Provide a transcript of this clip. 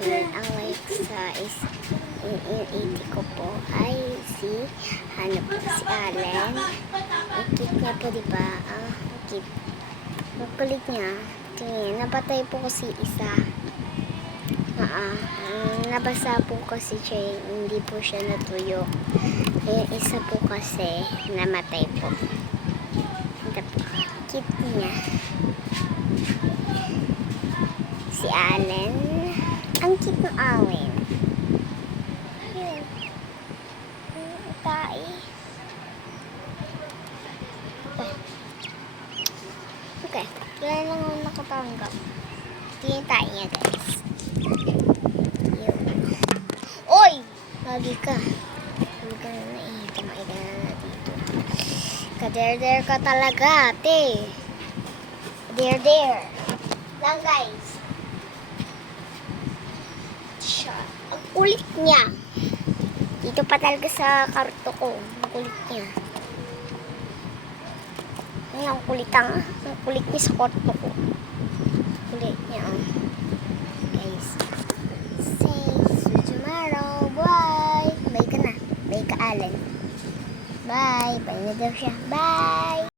Well, ang like sa is yung 80 ko po ay si si Allen. Ang cute niya po, diba? Ang cute. Ang kulit niya. Tingin, napatay po kasi isa. Nabasa po kasi siya, hindi po siya natuyo. Yung isa po kasi namatay po. Ito po. Cute niya. Si Allen. Ang cute ng Allen. Yun. Tae. Okay. Kailan lang ako nakatanggap. Ito yung tae niya, guys. Yun. Oy! Lagi ka. Huwag ka na naihi. Kumain ka na dito. Kader-der ka talaga, ate. Der-der. Lang, guys. Ang kulit niya. Dito pa talaga sa karto ko. Ang kulit niya. Ang kulit niya sa karto ko. Kulit niya. Guys. See you tomorrow. Bye. Bye ka na. Bye ka, Allen. Bye. Bye na daw siya. Bye.